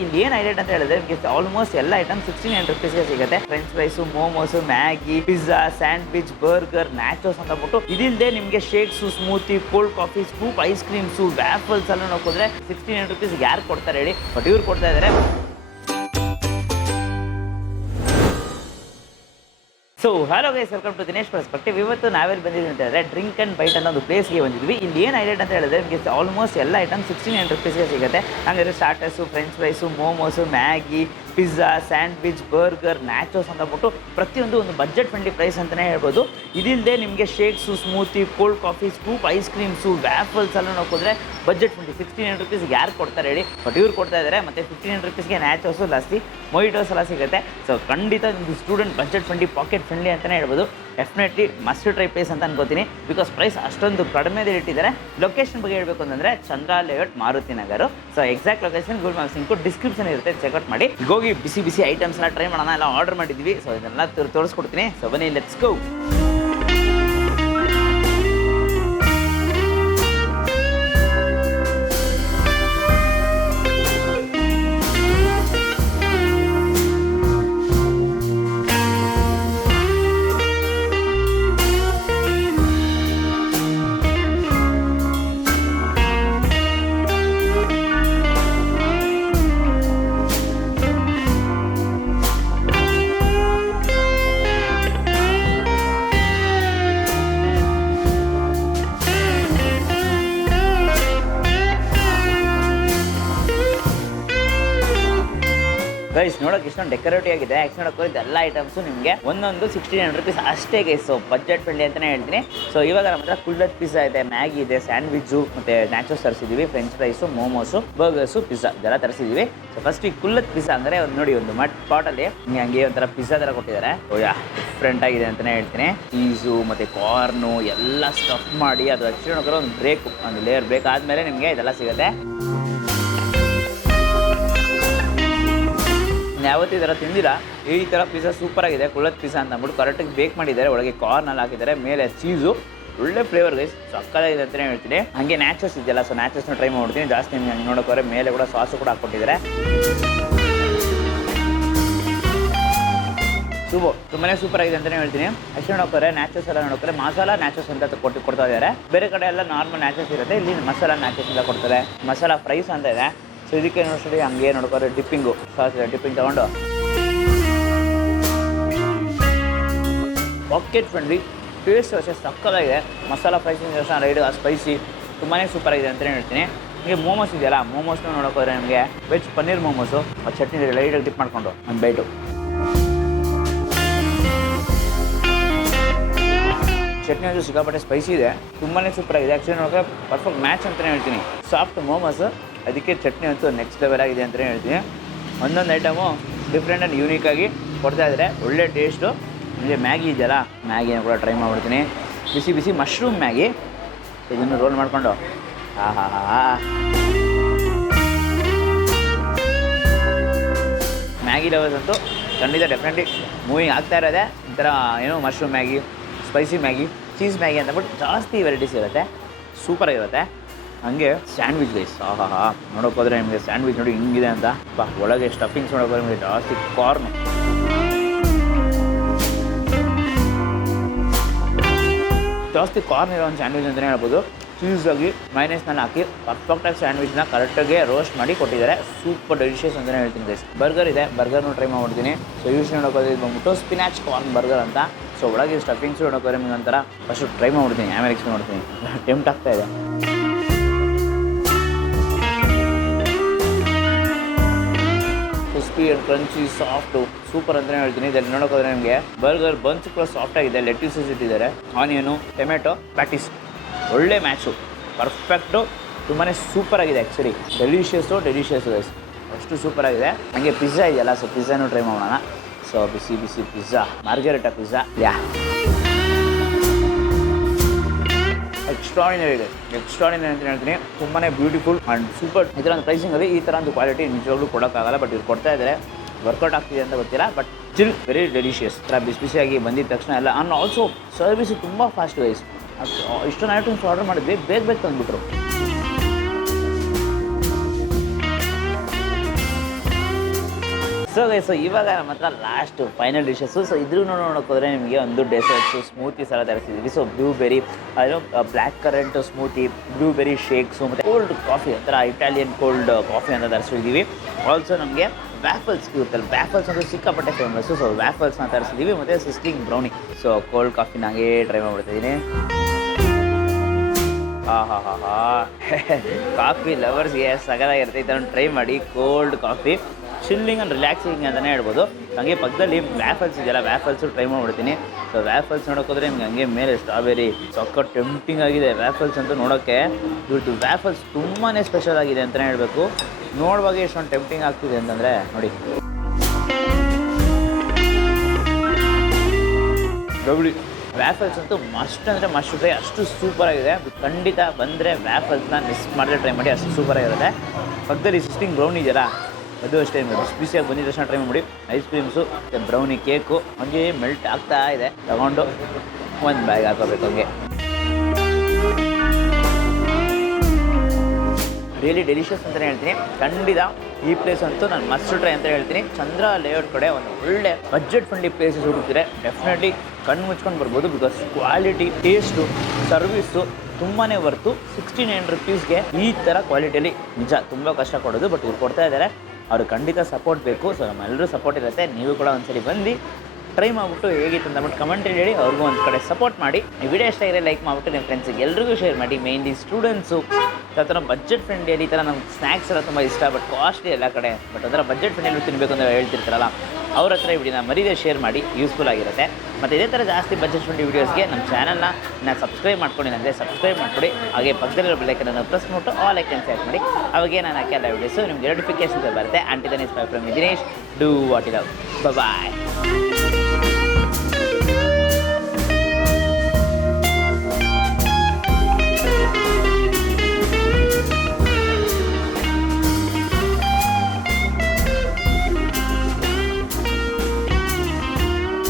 ಇಲ್ಲಿ ಏನು ಹೈಲೈಟ್ ಅಂತ ಹೇಳಿದ್ರೆ ನಿಮಗೆ ಆಲ್ಮೋಸ್ಟ್ ಎಲ್ಲ ಐಟಮ್ 1600 ರುಪೀಸ್ಗೆ ಸಿಗುತ್ತೆ. French fries, momos, Maggi, pizza, sandwich, burger, nachos ಅಂತ ಬಿಟ್ಟು ಇದಿಲ್ಲದೆ ನಿಮಗೆ shakes, smoothie, cold coffee, scoop ice creams, waffles ಎಲ್ಲ ನೋಡಿದ್ರೆ 1600 ರುಪೀಸ್ಗೆ ಯಾರು ಕೊಡ್ತಾರೆ ಹೇಳಿ? ಬಟ್ ಇವ್ರು ಕೊಡ್ತಾ ಇದ್ದಾರೆ. So hello guys, welcome to Dinesh perspective. ಇವತ್ತು ನಾವೆಲ್ಲಿ ಬಂದಿದ್ದೀವಿ ಅಂತ ಹೇಳಿದ್ರೆ ಡ್ರಿಂಕ್ ಆ್ಯಂಡ್ ಬೈಟ್ ಅನ್ನೋ ಒಂದು ಪ್ಲೇಸ್ಗೆ ಬಂದಿದ್ವಿ. ಇಲ್ಲಿ ಏನು ಹೈಲೈಟ್ ಅಂತ ಹೇಳಿದ್ರೆ ನಿಮಗೆ ಆಲ್ಮೋಸ್ಟ್ ಎಲ್ಲ ಐಟಮ್ 1600 ರುಪೀಸ್ಗೆ ಸಿಗುತ್ತೆ. ಹಾಗಾದರೆ starters, french fries, momos, Maggi, pizza, sandwich, burger, nachos ಅಂತ ಬಿಟ್ಟು ಪ್ರತಿಯೊಂದು ಒಂದು ಬಜೆಟ್ ಫ್ರೆಂಡ್ಲಿ ಪ್ರೈಸ್ ಅಂತಲೇ ಹೇಳ್ಬೋದು. ಇದಿಲ್ಲದೆ ನಿಮಗೆ shakes, smoothie, cold coffee, scoop ice creams, waffles ಎಲ್ಲ ನೋಡಿದ್ರೆ ಬಜೆಟ್ ಫ್ರೆಂಡ್ಲಿ 1600 ರುಪೀಸ್ಗೆ ಯಾರು ಕೊಡ್ತಾರೆ ಹೇಳಿ? ಬಟ್ ಇವ್ರು ಕೊಡ್ತಾ ಇದ್ದಾರೆ. ಮತ್ತು 1500 ರುಪೀಸ್ಗೆ ನ್ಯಾಚೋಸು, ಲಸ್ಸಿ, ಮೊಯಿಟೋಸ್ ಎಲ್ಲ ಸಿಗುತ್ತೆ. ಸೊ ಖಂಡಿತ ನಿಮ್ಮದು student budget friendly, packet friendly ಅಂತಲೇ ಹೇಳ್ಬೋದು. ಡೆಫಿನೆಟ್ಲಿ ಮಸ್ಟ್ ಟ್ರೈ ಪ್ಲೇಸ್ ಅಂತ ಅನ್ಕೋತೀನಿ. ಬಿಕಾಸ್ ಪ್ರೈಸ್ ಅಷ್ಟೊಂದು ಕಡಿಮೆದೇ ಇಟ್ಟಿದ್ದಾರೆ. ಲೊಕೇಶನ್ ಬಗ್ಗೆ ಹೇಳಬೇಕು ಅಂತಂದರೆ Chandra layout, Maruti Nagar. So exact location Google maps link description ಇರುತ್ತೆ, ಚೆಕ್ಔಟ್ ಮಾಡಿ. ಹೋಗಿ ಬಿಸಿ ಬಿಸಿ ಐಟಮ್ಸ್ ಎಲ್ಲ ಟ್ರೈ ಮಾಡೋಣ. ಎಲ್ಲ ಆರ್ಡರ್ ಮಾಡಿದ್ವಿ. ಸೊ ಇದನ್ನೆಲ್ಲ ತೋರಿಸ್ಕೊಡ್ತೀನಿ. ಸೊ ಬನ್ನಿ, ಲೆಟ್ಸ್ ಗೋ. ಗೈಸ್ ನೋಡೋಕೆ ಇಷ್ಟೊಂದು ಡೆಕೋರೇಟಿವ್ ಆಗಿದೆ. ಆ್ಯಕ್ಚುಲಿ ನೋಡೋಕೆ ಇದೆಲ್ಲ ಐಟಮ್ಸು ನಿಮಗೆ ಒಂದೊಂದು 1600 ರುಪೀಸ್ ಅಷ್ಟೇ ಗೈಸ್. ಸೊ ಬಜೆಟ್ ಫ್ರೆಂಡ್ಲಿ ಅಂತಲೇ ಹೇಳ್ತೀನಿ. ಸೊ ಇವಾಗ ನಮ್ಮ ಹತ್ರ ಕುಲ್ಲತ್ ಪಿಜ್ಜಾ ಇದೆ, ಮ್ಯಾಗಿ ಇದೆ, ಸ್ಯಾಂಡ್ವಿಚ್ಚು ಮತ್ತು ನ್ಯಾಚೋಸ್ ತರಿಸಿದ್ದೀವಿ, French fries, momos, burgers, pizza ಇದೆಲ್ಲ ತರಿಸಿದ್ದೀವಿ. ಸೊ ಫಸ್ಟ್ ಈ ಕುಲ್ಲತ್ ಪಿಜ್ಜಾ ಅಂದರೆ ಒಂದು ನೋಡಿ, ಒಂದು ಪಾಟಲ್ಲಿ ಹಂಗೆ ಒಂಥರ ಪಿಜ್ಜಾ ಥರ ಕೊಟ್ಟಿದ್ದಾರೆ. ಡಿಫ್ರೆಂಟ್ ಆಗಿದೆ ಅಂತಲೇ ಹೇಳ್ತೀನಿ. ಚೀಸು ಮತ್ತು ಕಾರ್ನು ಎಲ್ಲ ಸ್ಟಫ್ ಮಾಡಿ ಅದು ಆ್ಯಕ್ಚುಲಿ ನೋಡಿದ್ರೆ ಒಂದು ಬ್ರೇಕು, ಒಂದು ಲೇಯರ್ ಬ್ರೇಕ್ ಆದಮೇಲೆ ನಿಮಗೆ ಇದೆಲ್ಲ ಸಿಗುತ್ತೆ. ಯಾವತ್ತೂ ಈ ಥರ ತಿಂದಿಲ್ಲ. ಈ ಥರ ಪಿಜ್ಜಾ ಸೂಪರಾಗಿದೆ. ಕುಲ್ಲತ್ ಪಿಜ್ಜಾ ಅಂತ ಅಂದ್ಬಿಟ್ಟು ಕರೆಕ್ಟಾಗಿ ಬೇಕ್ ಮಾಡಿದ್ದಾರೆ. ಒಳಗೆ ಕಾರ್ನಲ್ಲಿ ಹಾಕಿದ್ದಾರೆ, ಮೇಲೆ ಚೀಸು, ಒಳ್ಳೆ ಫ್ಲೇವರ್ ಗೈಸ್, ಸಕ್ಕತ್ತಾಗಿದೆ ಅಂತಲೇ ಹೇಳ್ತೀನಿ. ಹಾಗೆ ನ್ಯಾಚೋಸ್ ಇದೆಯಲ್ಲ, ಸೊ ನ್ಯಾಚೋಸ್ನ ಟ್ರೈ ಮಾಡ್ತೀನಿ ಜಾಸ್ತಿ. ಹಂಗೆ ನೋಡೋಕೆ ಮೇಲೆ ಕೂಡ ಸಾಸು ಕೂಡ ಹಾಕ್ಕೊಟ್ಟಿದ್ದಾರೆ. ತುಂಬಾ ಸೂಪರಾಗಿದೆ ಅಂತಲೇ ಹೇಳ್ತೀನಿ. ಅಷ್ಟೇ ನೋಡೋಕೆ ನ್ಯಾಚೋಸ್ ಎಲ್ಲ ನೋಡೋಕೆ ಮಸಾಲಾ ನ್ಯಾಚೋಸ್ ಅಂತ ಕೊಡ್ತಾ ಇದ್ದಾರೆ. ಬೇರೆ ಕಡೆ ಎಲ್ಲ ನಾರ್ಮಲ್ ನ್ಯಾಚೋಸ್ ಇರುತ್ತೆ, ಇಲ್ಲಿ ಮಸಾಲಾ ನ್ಯಾಚೋಸ್ ಅಂತ ಕೊಡ್ತಾರೆ. ಮಸಾಲಾ ಫ್ರೈಸ್ ಅಂತ ಇದೆ. ಸೊ ಇದಕ್ಕೆ ನೋಡ್ರಿ ಹಂಗೆ ನೋಡ್ಕೋರೆ ಡಿಪ್ಪಿಂಗು ಸಾಸ್ ಇದೆ. ಡಿಪ್ಪಿಂಗ್ ತೊಗೊಂಡು ಪಾಕೆಟ್ ಫ್ರೆಂಡ್ಲಿ, ಟೇಸ್ಟ್ ಅಷ್ಟೇ ಸಕ್ಕತ್ತಾಗಿದೆ. ಮಸಾಲಾ ಫ್ರೈಸಿಂಗ್ ಅಷ್ಟೇ ರೈಡ್ ಸ್ಪೈಸಿ ತುಂಬಾ ಸೂಪರಾಗಿದೆ ಅಂತಲೇ ಹೇಳ್ತೀನಿ. ನಿಮಗೆ ಮೋಮೋಸ್ ಇದೆಯಲ್ಲ, ಮೋಮೋಸ್ನ ನೋಡೋಕೋದ್ರೆ ನಿಮಗೆ ವೆಜ್ ಪನ್ನೀರ್ ಮೋಮೋಸು ಚಟ್ನಿ ಲೈಟಾಗಿ ಡಿಪ್ ಮಾಡಿಕೊಂಡು ಒಂದು ಬೈಟು. ಚಟ್ನಿ ಅದು ಸಿಕ್ಕಾಪಟ್ಟೆ ಸ್ಪೈಸಿ ಇದೆ, ತುಂಬಾ ಸೂಪರಾಗಿದೆ. ಆ್ಯಕ್ಚುಲಿ ನೋಡೋಕೆ ಪರ್ಫೆಕ್ಟ್ ಮ್ಯಾಚ್ ಅಂತಲೇ ಹೇಳ್ತೀನಿ. ಸಾಫ್ಟ್ ಮೋಮೋಸು, ಅದಕ್ಕೆ ಚಟ್ನಿ ಅಂತೂ ನೆಕ್ಸ್ಟ್ ಲೆವೆಲ್ ಆಗಿದೆ ಅಂತಲೇ ಹೇಳ್ತೀನಿ. ಒಂದೊಂದು ಐಟಮು ಡಿಫ್ರೆಂಟ್ ಆ್ಯಂಡ್ ಯೂನಿಕಾಗಿ ಕೊಡ್ತಾಯಿದ್ದಾರೆ, ಒಳ್ಳೆ ಟೇಸ್ಟು. ನಿಮಗೆ ಮ್ಯಾಗಿ ಇದೆಯಲ್ಲ, ಮ್ಯಾಗಿನ ಕೂಡ ಟ್ರೈ ಮಾಡ್ಬಿಡ್ತೀನಿ. ಬಿಸಿ ಬಿಸಿ ಮಶ್ರೂಮ್ ಮ್ಯಾಗಿ, ಇದನ್ನು ರೋಲ್ ಮಾಡಿಕೊಂಡು ಮ್ಯಾಗಿ ಲವರ್ಸ್ ಅಂತೂ ಖಂಡಿತ ಡೆಫಿನೆಟ್ಲಿ ಮೂವಿಂಗ್ ಆಗ್ತಾ ಇರೋದೆ. ಈ ಥರ ಏನೋ mushroom Maggi, spicy Maggi, cheese Maggi ಅಂತ ಬಿಟ್ಟು ಜಾಸ್ತಿ ವೆರೈಟೀಸ್ ಇರುತ್ತೆ, ಸೂಪರಾಗಿರುತ್ತೆ. ಹಾಗೆ ಸ್ಯಾಂಡ್ವಿಚ್ ಗೈಸ್, ನೋಡೋಕೆ ಹೋದರೆ ನಿಮಗೆ ಸ್ಯಾಂಡ್ವಿಚ್ ನೋಡಿ ಹಿಂಗಿದೆ ಅಂತ. ಒಳಗೆ ಸ್ಟಫಿಂಗ್ಸ್ ನೋಡೋಕೆ ನಿಮಗೆ ಜಾಸ್ತಿ ಕಾರ್ನು, ಜಾಸ್ತಿ ಕಾರ್ನ್ ಇರೋ ಒಂದು ಸ್ಯಾಂಡ್ವಿಚ್ ಅಂತಲೇ ಹೇಳ್ಬೋದು. ಚೀಸಾಗಿ ಮೈನಸ್ನಲ್ಲಿ ಹಾಕಿ ಪರ್ಫೆಕ್ಟಾಗಿ ಸ್ಯಾಂಡ್ವಿಚ್ನ ಕರೆಕ್ಟಾಗಿ ರೋಸ್ಟ್ ಮಾಡಿ ಕೊಟ್ಟಿದ್ದಾರೆ. ಸೂಪರ್ ಡೆಲಿಷಿಯಸ್ ಅಂತಲೇ ಹೇಳ್ತೀನಿ ಗೈಸ್. ಬರ್ಗರ್ ಇದೆ, ಬರ್ಗರ್ನು ಟ್ರೈ ಮಾಡ್ತೀನಿ. ಸೊ ಯೂಸ್ ನೋಡೋಕೆ ಇದು ಬಂದ್ಬಿಟ್ಟು ಸ್ಪಿನಾಚ್ ಕಾರ್ನ್ ಬರ್ಗರ್ ಅಂತ. ಸೊ ಒಳಗೆ ಸ್ಟಫಿಂಗ್ಸ್ ನೋಡೋಕೆ ನಿಮ್ಗೆ ಒಂಥರ ಫಸ್ಟು ಟ್ರೈ ಮಾಡ್ಬಿಡ್ತೀನಿ, ಆಮೇಲೆ ಎಕ್ಸ್ಪ್ಲೇನ್ ಮಾಡ್ತೀನಿ. ಟೆಂಪ್ಟ್ ಆಗ್ತಾ ಇದೆ. Crispy and crunchy, soft, super ಅಂತಲೇ ಹೇಳ್ತೀನಿ. ಇದರಲ್ಲಿ ನೋಡೋಕೋದ್ರೆ ನಿಮಗೆ ಬರ್ಗರ್ ಬನ್ಸ್ ಕೂಡ ಸಾಫ್ಟಾಗಿದೆ, ಲೆಟ್ಯೂಸಸ್ ಇಟ್ಟಿದ್ದಾರೆ, ಆನಿಯನು, ಟೊಮೆಟೊ, ಪ್ಯಾಟಿಸ್, ಒಳ್ಳೆ ಮ್ಯಾಚು, ಪರ್ಫೆಕ್ಟು, ತುಂಬಾ ಸೂಪರಾಗಿದೆ. ಆ್ಯಕ್ಚುಲಿ ಡೆಲಿಷಿಯಸ್ ಗೈಸ್, ಅಷ್ಟು ಸೂಪರಾಗಿದೆ. ಹಾಗೆ ಪಿಜ್ಜಾ ಇದೆಯಲ್ಲ, ಸೊ ಪಿಜ್ಜಾನು ಟ್ರೈ ಮಾಡೋಣ. ಸೊ ಬಿಸಿ ಬಿಸಿ ಪಿಜ್ಜಾ, ಮಾರ್ಗರೆಟಾ ಪಿಜ್ಜಾ, ಎಕ್ಸ್ಟ್ರಾಡಿನರಿ ಇದೆ. ಎಕ್ಸ್ಟ್ರಾಡಿನರಿ ಅಂತ ಹೇಳ್ತೀನಿ. ತುಂಬಾ ಬ್ಯೂಟಿಫುಲ್ ಆ್ಯಂಡ್ ಸೂಪರ್. ಈ ಥರ ಒಂದು ಪ್ರೈಸಿಂಗಲ್ಲಿ ಈ ಥರ ಒಂದು ಕ್ವಾಲಿಟಿ ನಿಜವಾಗ್ಲೂ ಕೊಡೋಕ್ಕಾಗಲ್ಲ. ಬಟ್ ಇವ್ರು ಕೊಡ್ತಾ ಇದ್ದಾರೆ. ವರ್ಕೌಟ್ ಆಗ್ತಿದೆ ಅಂತ ಗೊತ್ತಿಲ್ಲ, ಬಟ್ ಸ್ಟಿಲ್ ವೆರಿ ಡೆಲಿಷಿಯಸ್. ಥರ ಬಿಸಿ ಬಿಸಿಯಾಗಿ ಬಂದಿದ್ದ ತಕ್ಷಣ ಎಲ್ಲ. ಆ್ಯಂಡ್ ಆಲ್ಸೋ ಸರ್ವಿಸು ತುಂಬ ಫಾಸ್ಟ್ ವೈಸ್. ಇಷ್ಟೊಂದು ಐಟಮ್ಸ್ ಆರ್ಡರ್ ಮಾಡಿದ್ವಿ, ಬೇಗ ತಂದುಬಿಟ್ರು. ಸೊ ಇವಾಗ ನಮ್ಮ ಹತ್ರ ಲಾಸ್ಟ್ ಫೈನಲ್ ಡಿಶಸ್ಸು. ಸೊ ಇದ್ರೂ ನೋಡೋಕೆ ಹೋದರೆ ನಿಮಗೆ ಒಂದು ಡೆಸರ್ಟ್ಸು, ಸ್ಮೂತೀಸ್ ಎಲ್ಲ ತರಿಸಿದ್ದೀವಿ. So blueberry, black currant smoothie, blueberry shakes ಮತ್ತು ಕೋಲ್ಡ್ ಕಾಫಿ, ಆ ಥರ ಇಟಾಲಿಯನ್ ಕೋಲ್ಡ್ ಕಾಫಿ ಅಂತ ತರಿಸಿದ್ದೀವಿ. ಆಲ್ಸೋ ನಮಗೆ ವ್ಯಾಫಲ್ಸ್ ಇರುತ್ತಲ್ಲ, ವ್ಯಾಫಲ್ಸ್ ಅಂದರೆ ಸಿಕ್ಕಾಪಟ್ಟೆ ಫೇಮಸ್ಸು. ಸೊ ವ್ಯಾಫಲ್ಸ್ನ ತರಿಸಿದ್ದೀವಿ ಮತ್ತು sizzling brownie. So cold coffee ನನಗೆ ಟ್ರೈ ಮಾಡ್ಬಿಡ್ತಿದ್ದೀನಿ. ಕಾಫಿ ಲವರ್ಸ್ಗೆ ಸಗದಾಗಿರುತ್ತೆ, ಇದನ್ನು ಟ್ರೈ ಮಾಡಿ. Cold coffee chilling and relaxing ಅಂತಲೇ ಹೇಳ್ಬೋದು. ಹಂಗೆ ಪಕ್ಕದಲ್ಲಿ ವ್ಯಾಫಲ್ಸ್ ಇದೆಯಲ್ಲ, ವ್ಯಾಫಲ್ಸು ಟ್ರೈ ಮಾಡಿಬಿಡ್ತೀನಿ. ಸೊ ವ್ಯಾಫಲ್ಸ್ ನೋಡೋಕೆ ಹೋದರೆ ನಿಮ್ಗೆ ಹಂಗೆ ಮೇಲೆ ಸ್ಟ್ರಾಬೆರಿ ಸೊಕ್ಕ ಟೆಂಪ್ಟಿಂಗ್ ಆಗಿದೆ. ವ್ಯಾಫಲ್ಸ್ ಅಂತೂ ನೋಡೋಕ್ಕೆ ಇವ್ರದ್ದು ವ್ಯಾಫಲ್ಸ್ ತುಂಬಾ ಸ್ಪೆಷಲ್ ಆಗಿದೆ ಅಂತಲೇ ಹೇಳಬೇಕು. ನೋಡುವಾಗ ಎಷ್ಟೊಂದು ಟೆಂಪ್ಟಿಂಗ್ ಆಗ್ತಿದೆ ಅಂತಂದರೆ ನೋಡಿ. ರಬಡಿ ವ್ಯಾಫಲ್ಸ್ ಅಂತೂ ಮಸ್ಟ್ ಅಂದರೆ ಮಸ್ಟ್ ಟ್ರೈ, ಅಷ್ಟು ಸೂಪರಾಗಿದೆ. ಖಂಡಿತ ಬಂದರೆ ವ್ಯಾಫಲ್ಸ್ನ ಮಿಸ್ ಮಾಡದೆ ಟ್ರೈ ಮಾಡಿ, ಅಷ್ಟು ಸೂಪರಾಗಿರುತ್ತೆ. ಪಕ್ಕದಲ್ಲಿ ಸಿಸ್ಲಿಂಗ್ ಬ್ರೌನಿ ಇದೆಯಲ್ಲ, ಅದು ಅಷ್ಟೇ ಬಿಸಿಯಾಗಿ ಬಂದಿದ್ದ ತಕ್ಷಣ ಟ್ರೈ ಮಾಡಿ. ಐಸ್ ಕ್ರೀಮ್ಸು ಮತ್ತು ಬ್ರೌನಿ ಕೇಕು ಹಂಗೆ ಮೆಲ್ಟ್ ಆಗ್ತಾ ಇದೆ. ತಗೊಂಡು ಒಂದು ಬ್ಯಾಗ್ ಹಾಕೋಬೇಕು ಹಂಗೆ. ರಿಯಲಿ ಡೆಲಿಷಿಯಸ್ ಅಂತಲೇ ಹೇಳ್ತೀನಿ. ಖಂಡಿತ ಈ ಪ್ಲೇಸ್ ಅಂತೂ ನಾನು ಮಸ್ಟ್ ಟ್ರೈ ಅಂತ ಹೇಳ್ತೀನಿ. ಚಂದ್ರ ಲೇಔಟ್ ಕಡೆ ಒಂದು ಒಳ್ಳೆ ಬಜೆಟ್ ಫ್ರೆಂಡ್ಲಿ ಪ್ಲೇಸಸ್ ಹುಡುಕ್ತಿದ್ರೆ ಡೆಫಿನೆಟ್ಲಿ ಕಣ್ಣು ಮುಚ್ಕೊಂಡು ಬರ್ಬೋದು. ಬಿಕಾಸ್ ಕ್ವಾಲಿಟಿ, ಟೇಸ್ಟು, ಸರ್ವಿಸು ತುಂಬಾ ವರ್ತು. 69 ರುಪೀಸ್ಗೆ ಈ ಥರ ಕ್ವಾಲಿಟಿಯಲ್ಲಿ ನಿಜ ತುಂಬ ಕಷ್ಟ ಕೊಡೋದು, ಬಟ್ ಇವ್ರು ಕೊಡ್ತಾ ಇದ್ದಾರೆ. ಅವ್ರು ಖಂಡಿತ ಸಪೋರ್ಟ್ ಬೇಕು. ಸೊ ನಮ್ಮೆಲ್ಲರೂ ಸಪೋರ್ಟ್ ಇರುತ್ತೆ. ನೀವು ಕೂಡ ಒಂದ್ಸರಿ ಬಂದು ಟ್ರೈ ಮಾಡಿಬಿಟ್ಟು ಹೇಗಿತ್ತು ಅಂದ್ಬಿಟ್ಟು ಕಮೆಂಟಲ್ಲಿ ಹೇಳಿ. ಅವ್ರಿಗೂ ಒಂದು ಕಡೆ ಸಪೋರ್ಟ್ ಮಾಡಿ. ಈ ವಿಡಿಯೋ ಇಷ್ಟ ಇದ್ರೆ ಲೈಕ್ ಮಾಡಿಬಿಟ್ಟು ನಿಮ್ಮ ಫ್ರೆಂಡ್ಸಿಗೆ ಎಲ್ರಿಗೂ ಶೇರ್ ಮಾಡಿ. ಮೇನ್ಲಿ ಸ್ಟೂಡೆಂಟ್ಸು ಆ ಥರ ಬಜೆಟ್ ಫ್ರೆಂಡ್ಲಿ, ಈ ಥರ ನಮ್ಗೆ ಸ್ನ್ಯಾಕ್ಸ್ ಎಲ್ಲ ತುಂಬ ಇಷ್ಟ, ಬಟ್ ಕಾಸ್ಟ್ಲಿ ಎಲ್ಲ ಕಡೆ. ಬಟ್ ಅದರ ಬಜೆಟ್ ಫ್ರೆಂಡ್ಲಿ ತಿನ್ನಬೇಕು ಅಂತ ಹೇಳ್ತಿರ್ತಾರಲ್ಲ, ಅವ್ರ ಹತ್ರ ಈ ವಿಡಿಯೋನ ಮರೀದೆ ಶೇರ್ ಮಾಡಿ, ಯೂಸ್ಫುಲ್ ಆಗಿರುತ್ತೆ. ಮತ್ತು ಇದೇ ಥರ ಜಾಸ್ತಿ ಬಜೆಟ್ ಫ್ರೆಂಡ್ಲಿ ವೀಡಿಯೋಸ್ಗೆ ನಮ್ಮ ಚಾನಲ್ನ ಸಬ್ಸ್ಕ್ರೈಬ್ ಮಾಡ್ಕೊಂಡಿದ್ದಂದರೆ ಸಬ್ಸ್ಕ್ರೈಬ್ ಮಾಡ್ಕೊಡಿ. ಹಾಗೆ ಪಕ್ಕದಲ್ಲಿರೋ ಬೆಲ್ಲೈಕನ್ನು ಪ್ರೆಸ್ ಮಾಡಿಟ್ಟು ಆಲ್ ಐಕನ್ ಸೆಲೆಕ್ಟ್ ಮಾಡಿ. ಅವಾಗೇ ನಾನು ಹಾಕೆಲ್ಲ ವೀಡಿಯೋಸು ನಿಮ್ಗೆ ನೋಟಿಫಿಕೇಶನ್ಸ್ ಬರುತ್ತೆ. Until then is bye from Dinesh. Do what it out. Bye.